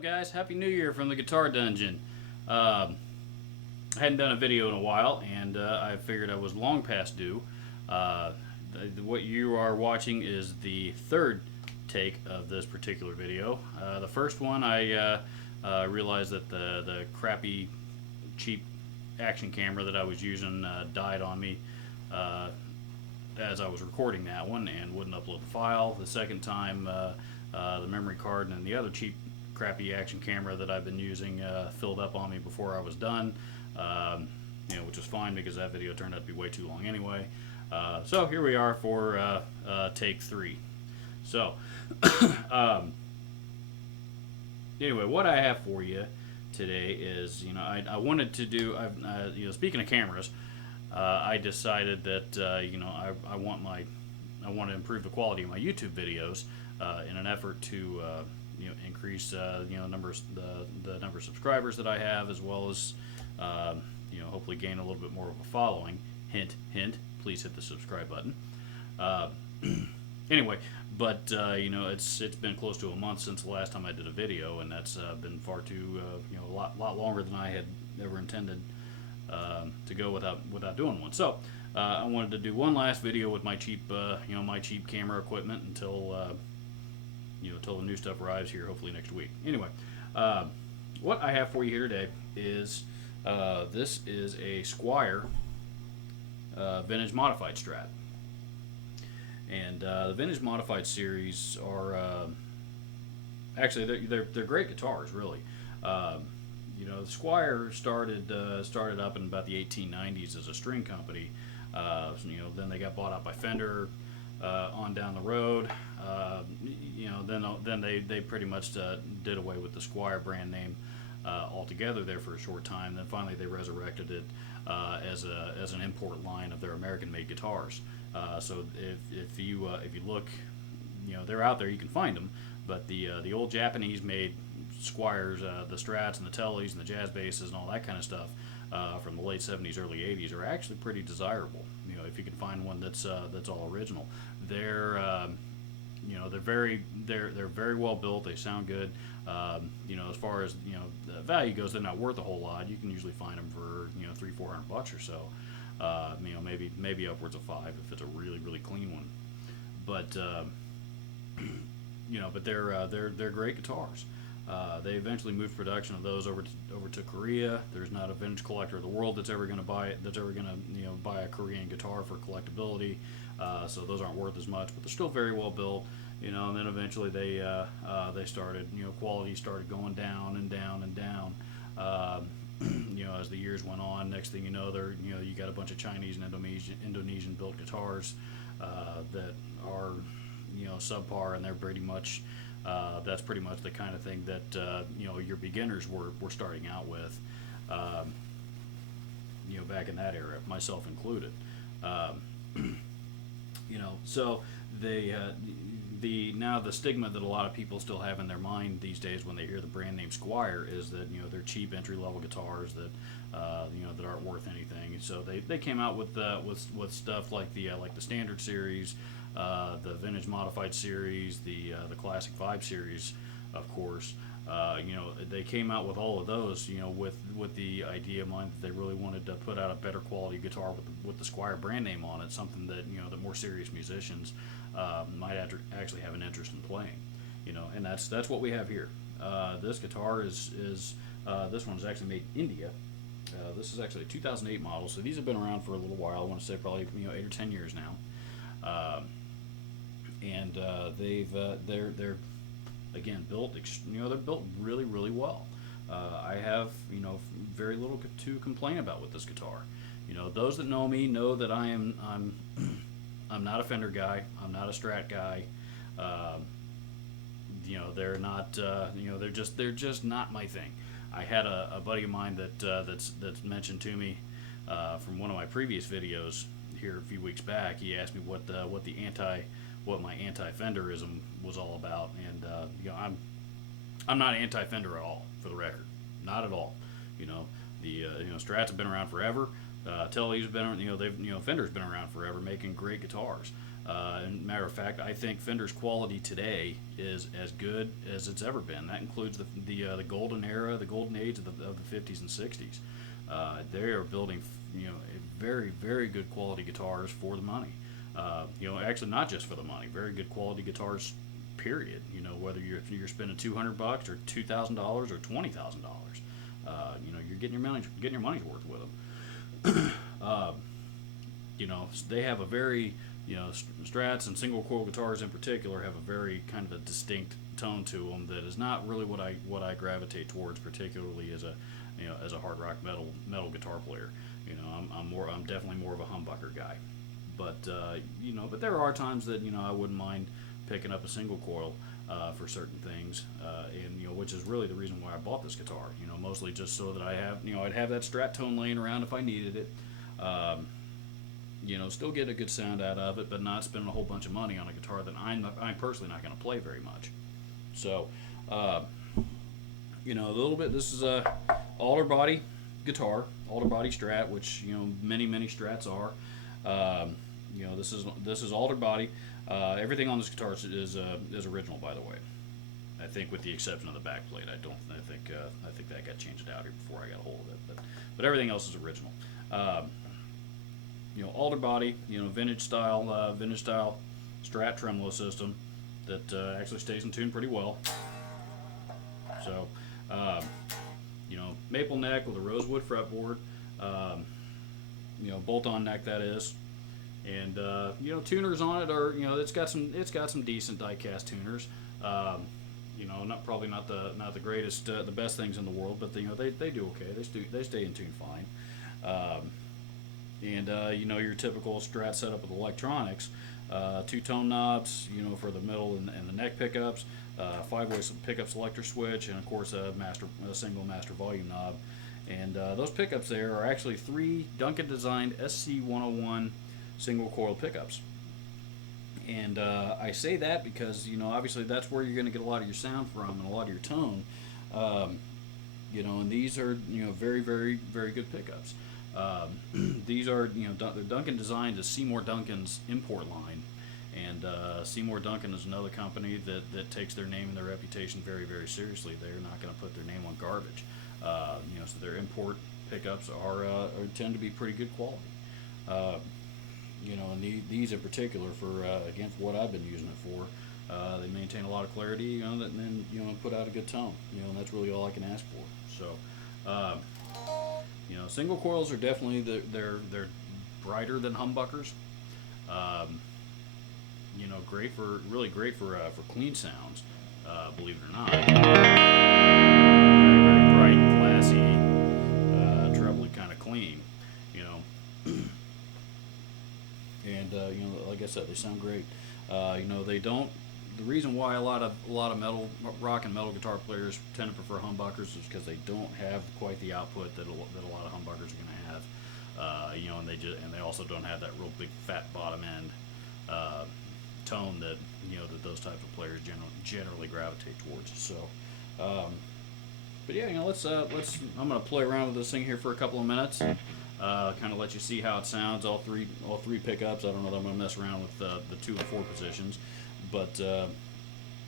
up, guys? Happy New Year from the Guitar Dungeon. I hadn't done a video in a while, and I figured I was long past due. What you are watching is the third take of this particular video. The first one, I realized that the crappy, cheap action camera that I was using died on me as I was recording that one and wouldn't upload the file. The second time, the memory card and the other cheap, crappy action camera that I've been using filled up on me before I was done, which was fine because that video turned out to be way too long anyway. So here we are for take 3. So anyway, what I have for you today is, I wanted to do, speaking of cameras, I decided that I want to improve the quality of my YouTube videos in an effort to increase the number of subscribers that I have, as well as hopefully gain a little bit more of a following. Hint, hint. Please hit the subscribe button. Anyway, but it's been close to a month since the last time I did a video, and that's been far too a lot longer than I had ever intended to go without doing one. So I wanted to do one last video with my cheap camera equipment until the new stuff arrives here, hopefully next week. Anyway, what I have for you here today is this is a Squier vintage modified Strat. And the vintage modified series are actually they're great guitars, really. The Squier started up in about the 1890s as a string company. Then they got bought out by Fender on down the road. Then they pretty much did away with the Squier brand name altogether there for a short time. Then finally they resurrected it as an import line of their American-made guitars. So if you look, they're out there. You can find them. But the old Japanese-made Squiers, the Strats and the Tellys and the jazz basses and all that kind of stuff from the late 70s, early 80s are actually pretty desirable. If you can find one that's all original, they're very well built. They sound good. As far as the value goes, they're not worth a whole lot. You can usually find them for $300-400 or so. Maybe upwards of $500 if it's a really clean one. But but they're great guitars. They eventually moved production of those over to Korea. There's not a vintage collector of the world that's ever going to buy buy a Korean guitar for collectability. So those aren't worth as much, but they're still very well built. And then eventually they started, quality started going down and down and down. As the years went on, next thing you know, you got a bunch of Chinese and Indonesian built guitars that are subpar, and they're pretty much that's pretty much the kind of thing that your beginners were starting out with, back in that era, myself included. So the stigma that a lot of people still have in their mind these days when they hear the brand name Squier is that they're cheap entry level guitars that that aren't worth anything. So they came out with stuff like the standard series, the vintage modified series, the classic vibe series, of course. They came out with all of those, with the idea in mind that they really wanted to put out a better quality guitar with the Squier brand name on it, something that the more serious musicians might actually have an interest in playing, and that's what we have here. This guitar is this one is actually made in India. This is actually a 2008 model, so these have been around for a little while. I want to say probably 8 or 10 years now, and they're again built. They're built really well. I have very little to complain about with this guitar. Those that know me know that I'm not a Fender guy. I'm not a Strat guy. They're not. They're just not my thing. I had a buddy of mine that's mentioned to me from one of my previous videos here a few weeks back. He asked me what my anti-Fenderism was all about, and I'm not anti-Fender at all, for the record, not at all. Strats have been around forever. Tellys have been, Fender's been around forever, making great guitars. And matter of fact, I think Fender's quality today is as good as it's ever been. That includes the golden era, the golden age of the 50s and 60s. They are building, very, very good quality guitars for the money. Actually not just for the money, very good quality guitars. Period. Whether you're spending $200 or $2,000 or $20,000, you're getting your money's worth with them. They have a very, Strats and single coil guitars in particular have a very kind of a distinct tone to them that is not really what I gravitate towards, particularly as a hard rock metal guitar player. I'm definitely more of a humbucker guy, but there are times that I wouldn't mind picking up a single coil for certain things, and which is really the reason why I bought this guitar. Mostly just so that I'd have that Strat tone laying around if I needed it. Still get a good sound out of it, but not spending a whole bunch of money on a guitar that I'm personally not going to play very much. So, a little bit. This is a alder body guitar, alder body Strat, which many Strats are. This is alder body. Everything on this guitar is original, by the way. I think with the exception of the backplate. I think that got changed out here before I got a hold of it. But everything else is original. Alder body, vintage style Strat tremolo system that actually stays in tune pretty well. So, maple neck with a rosewood fretboard, bolt-on neck that is, and tuners on it are it's got some decent die-cast tuners. Probably not the greatest, the best things in the world, but they do okay. They stay in tune fine. Your typical Strat setup with electronics, 2 tone knobs, for the middle and the neck pickups, 5-way pickup selector switch, and of course a single master volume knob. And those pickups there are actually 3 Duncan designed SC101 single coil pickups. And I say that because obviously that's where you're going to get a lot of your sound from and a lot of your tone. And these are very, very, very good pickups. These are they're Duncan designed as Seymour Duncan's import line, and Seymour Duncan is another company that takes their name and their reputation very, very seriously. They're not going to put their name on garbage. So their import pickups tend to be pretty good quality. And these in particular for what I've been using it for, they maintain a lot of clarity, and then put out a good tone. And that's really all I can ask for. So. Single coils are definitely they're brighter than humbuckers. Really great for clean sounds. Believe it or not, very, very bright, classy, trebly kind of clean. And like I said, they sound great. They don't. The reason why a lot of rock and metal guitar players tend to prefer humbuckers is because they don't have quite the output that a lot of humbuckers are going to have, and they also don't have that real big fat bottom end tone that those types of players generally gravitate towards. So, but yeah, let's I'm going to play around with this thing here for a couple of minutes, kind of let you see how it sounds. All three pickups. I don't know that I'm going to mess around with the 2 and 4 positions. But I'm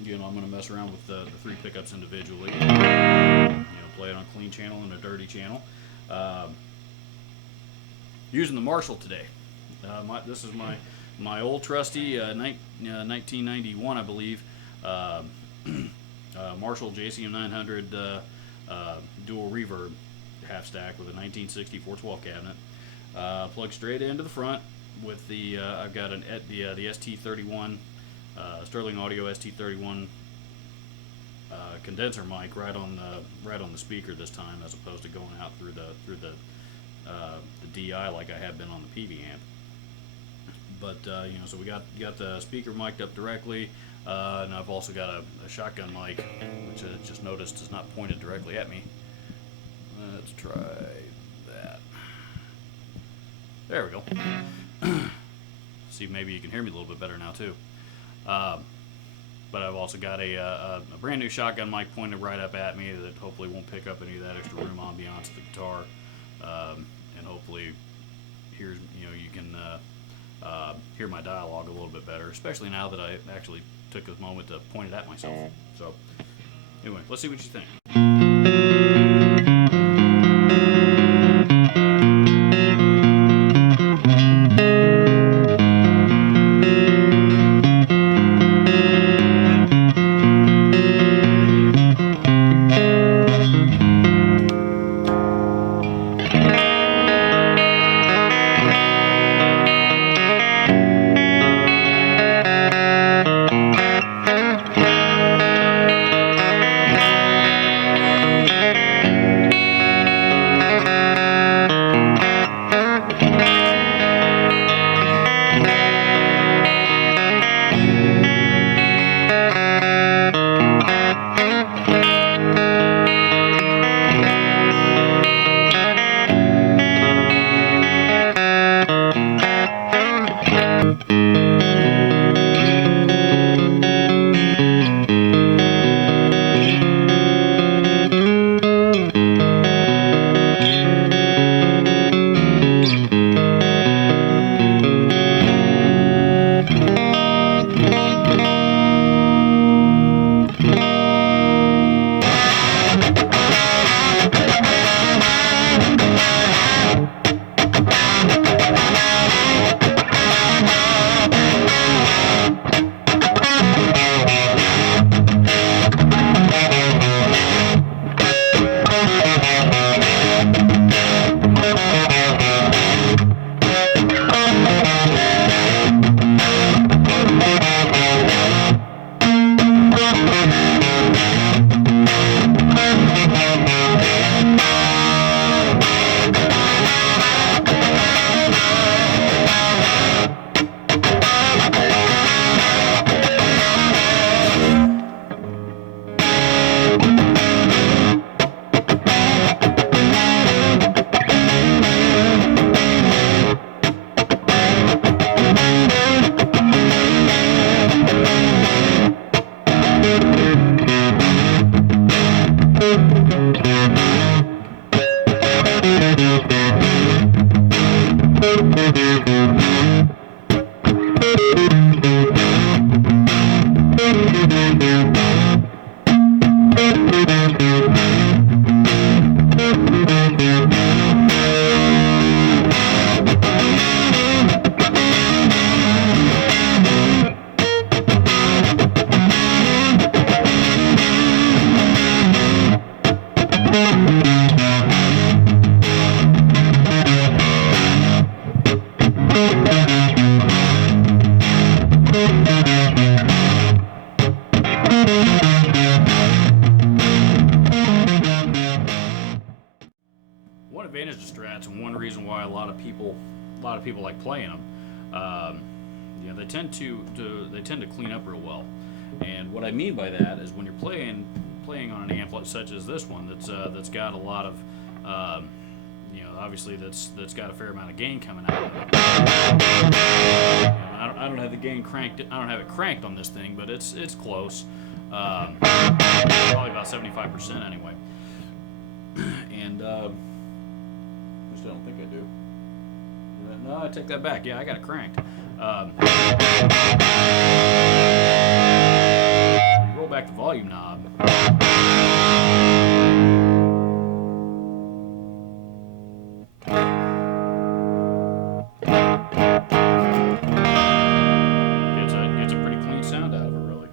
going to mess around with the 3 pickups individually. Play it on a clean channel and a dirty channel. Using the Marshall today. This is my old trusty 1991, I believe, Marshall JCM 900 dual reverb half stack with a 1960 412 cabinet. Plugged straight into the front with the I've got the ST31. Sterling Audio ST31 condenser mic right on the speaker this time, as opposed to going out through the DI like I have been on the PV amp. But so we got the speaker mic'd up directly, and I've also got a shotgun mic, which I just noticed is not pointed directly at me. Let's try that. There we go. See, maybe you can hear me a little bit better now too. But I've also got a brand new shotgun mic pointed right up at me that hopefully won't pick up any of that extra room ambiance of the guitar, and hopefully you can hear my dialogue a little bit better, especially now that I actually took a moment to point it at myself. So, anyway, let's see what you think. One advantage to strats, and one reason why a lot of people like playing them, they tend to clean up real well. And what I mean by that is when you're playing on an amp such as this one, that's got a lot of, obviously that's got a fair amount of gain coming out of it. I don't have the gain cranked. I don't have it cranked on this thing, but it's close. Probably about 75% anyway. And which I don't think I do. No, I take that back. Yeah, I got it cranked. Roll back the volume knob. Gets a pretty clean sound out of it, really.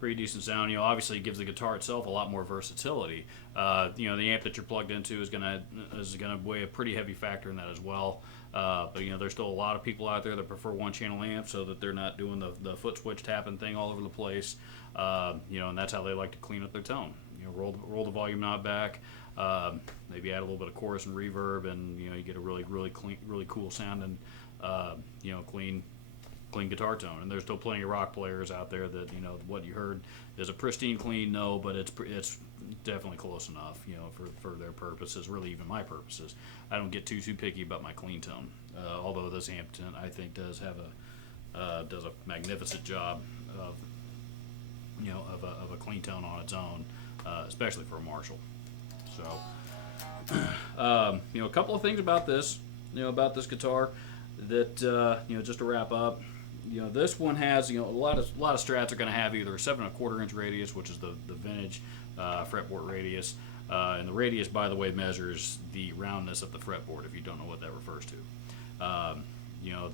Pretty decent sound. Obviously it gives the guitar itself a lot more versatility. The amp that you're plugged into is gonna weigh a pretty heavy factor in that as well. But there's still a lot of people out there that prefer one-channel amps so that they're not doing the foot switch tapping thing all over the place. And that's how they like to clean up their tone. Roll the volume knob back. Maybe add a little bit of chorus and reverb, and you get a really clean, really cool sound and clean guitar tone. And there's still plenty of rock players out there that what you heard is a pristine clean, no, but it's definitely close enough, for their purposes, really even my purposes. I don't get too picky about my clean tone. Although this amp, I think, does have does a magnificent job of of a clean tone on its own, especially for a Marshall. So, a couple of things about this, guitar that just to wrap up. This one has, a lot of Strats are going to have either a 7¼ inch radius, which is the vintage fretboard radius, and the radius, by the way, measures the roundness of the fretboard. If you don't know what that refers to,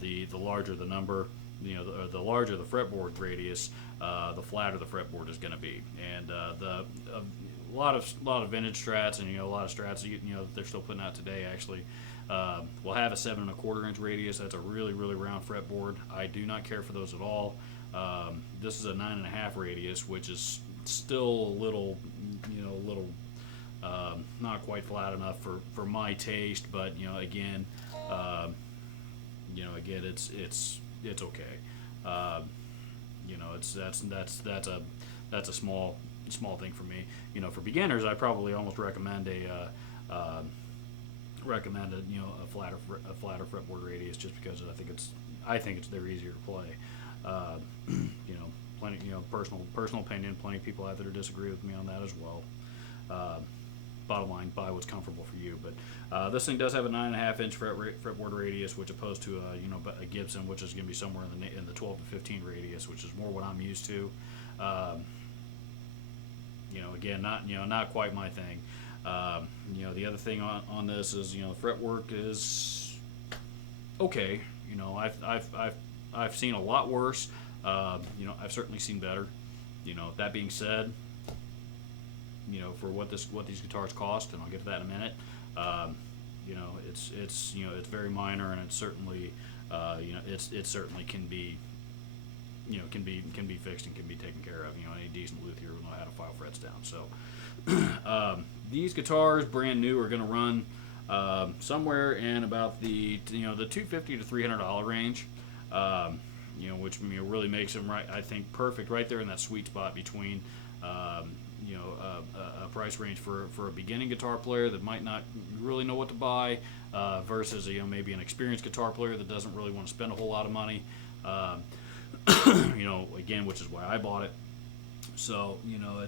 the larger the number, the larger the fretboard radius, the flatter the fretboard is going to be, and a lot of vintage Strats and a lot of Strats that they're still putting out today actually. Will have a 7¼ inch radius. That's a really round fretboard. I do not care for those at all. This is a 9.5 radius, which is still a little, not quite flat enough for my taste. But again, it's okay. That's a small thing for me. For beginners, I probably almost recommend a flatter fretboard radius, just because I think they're easier to play. Plenty, personal opinion. Plenty of people out there disagree with me on that as well. Bottom line, buy what's comfortable for you. But this thing does have a 9.5 inch fretboard radius, which opposed to a Gibson, which is going to be somewhere in the 12 to 15 radius, which is more what I'm used to. Again, not quite my thing. The other thing on this is, the fretwork is okay. I've seen a lot worse. I've certainly seen better. That being said, for what these guitars cost, and I'll get to that in a minute. It's very minor, and it's certainly, it certainly can be, can be fixed and can be taken care of. Any decent luthier will know how to file frets down. So. These guitars, brand new, are going to run somewhere in about the $250 to $300 range, which really makes them I think perfect right there in that sweet spot between a price range for a beginning guitar player that might not really know what to buy versus maybe an experienced guitar player that doesn't really want to spend a whole lot of money. Again, which is why I bought it. So I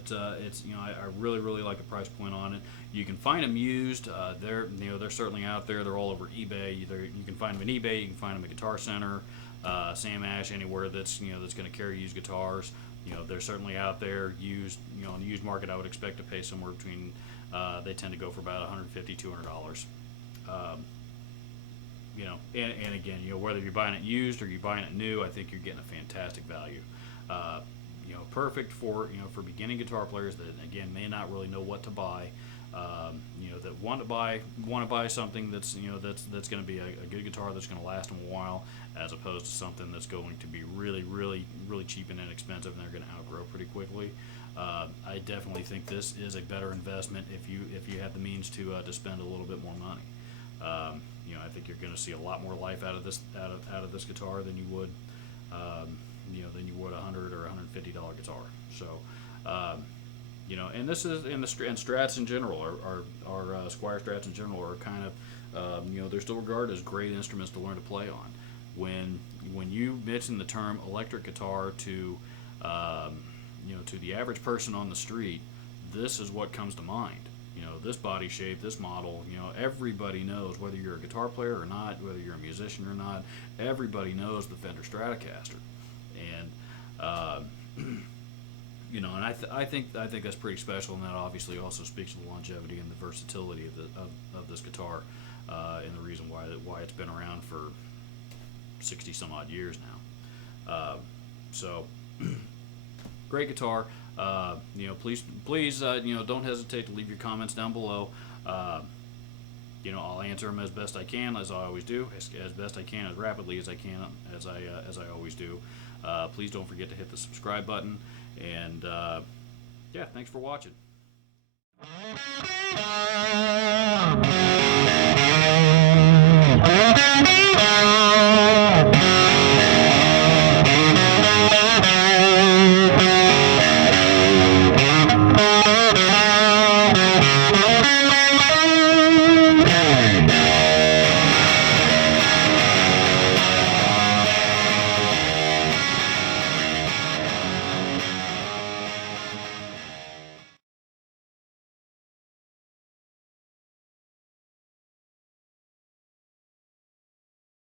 really like the price point on it. You can find them used. They're certainly out there. They're all over eBay. You can find them in eBay. You can find them at Guitar Center, Sam Ash, anywhere that's that's going to carry used guitars. They're certainly out there used. On the used market, I would expect to pay somewhere between. They tend to go for about $150, $200. And again, whether you're buying it used or you're buying it new, I think you're getting a fantastic value. Perfect for beginning guitar players that again may not really know what to buy, that want to buy something that's that's going to be a good guitar that's going to last them a while, as opposed to something that's going to be really cheap and inexpensive and they're going to outgrow pretty quickly. I definitely think this is a better investment if you have the means to spend a little bit more money. I think you're going to see a lot more life out of this guitar than you would. Than you would a $100 or $150 guitar. So, and this is and Strats in general are Squier Strats in general are kind of they're still regarded as great instruments to learn to play on. When you mention the term electric guitar to to the average person on the street, this is what comes to mind. This body shape, this model, everybody knows, whether you're a guitar player or not, whether you're a musician or not, everybody knows the Fender Stratocaster. And and I think that's pretty special, and that obviously also speaks to the longevity and the versatility of this guitar, and the reason why it's been around for 60 some odd years now. So great guitar. Please don't hesitate to leave your comments down below. I'll answer them as best I can, as I always do, as best I can, as rapidly as I can, as I always do. Please don't forget to hit the subscribe button, and yeah, thanks for watching.